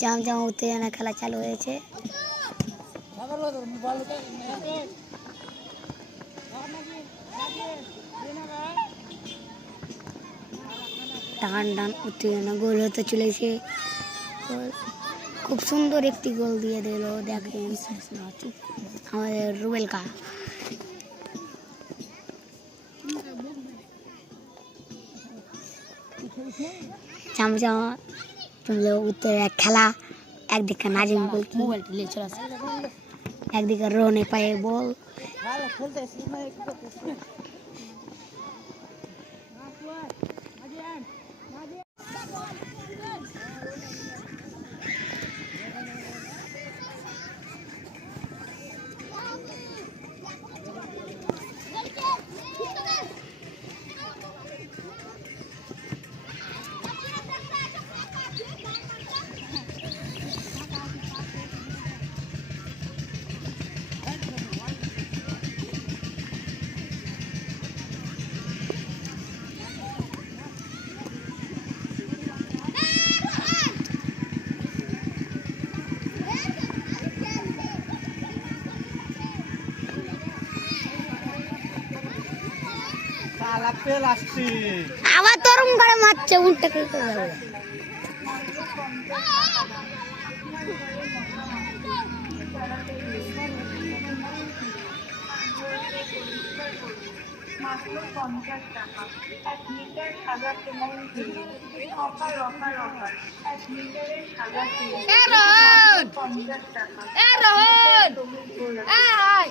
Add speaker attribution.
Speaker 1: জাম জাম উত্তেজনা খেলা চালু হয়েছে। টান টান উত্তেজনা গোল হতে চলেছে। খুব সুন্দর একটি গোল দিয়ে দিল, দেখেন। আমাদের রুবেল কা চামচামা উত্তরে এক খেলা একদিকে নাজিম আসে একদিকে রনে পায়ে বল। আবার তরম করে মারছে উল্টে করে।
Speaker 2: পঞ্চাশ টাকা। এক লিটার সাদা তেলের অফার অফার অফার। এক লিটারের সাদা পঞ্চাশ টাকা। বলুন হ্যাঁ